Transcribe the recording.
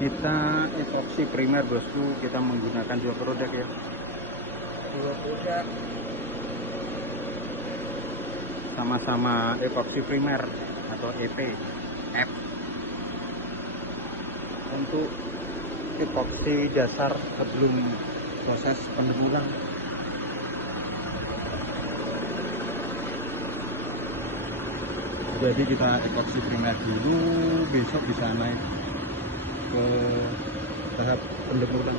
Kita epoksi primer bosku, kita menggunakan dua produk ya. Dua produk. Sama-sama epoksi primer atau EP. F. Untuk epoksi dasar sebelum proses pendeburan. Jadi kita epoksi primer dulu, besok bisa naik ke tahap pendeburan.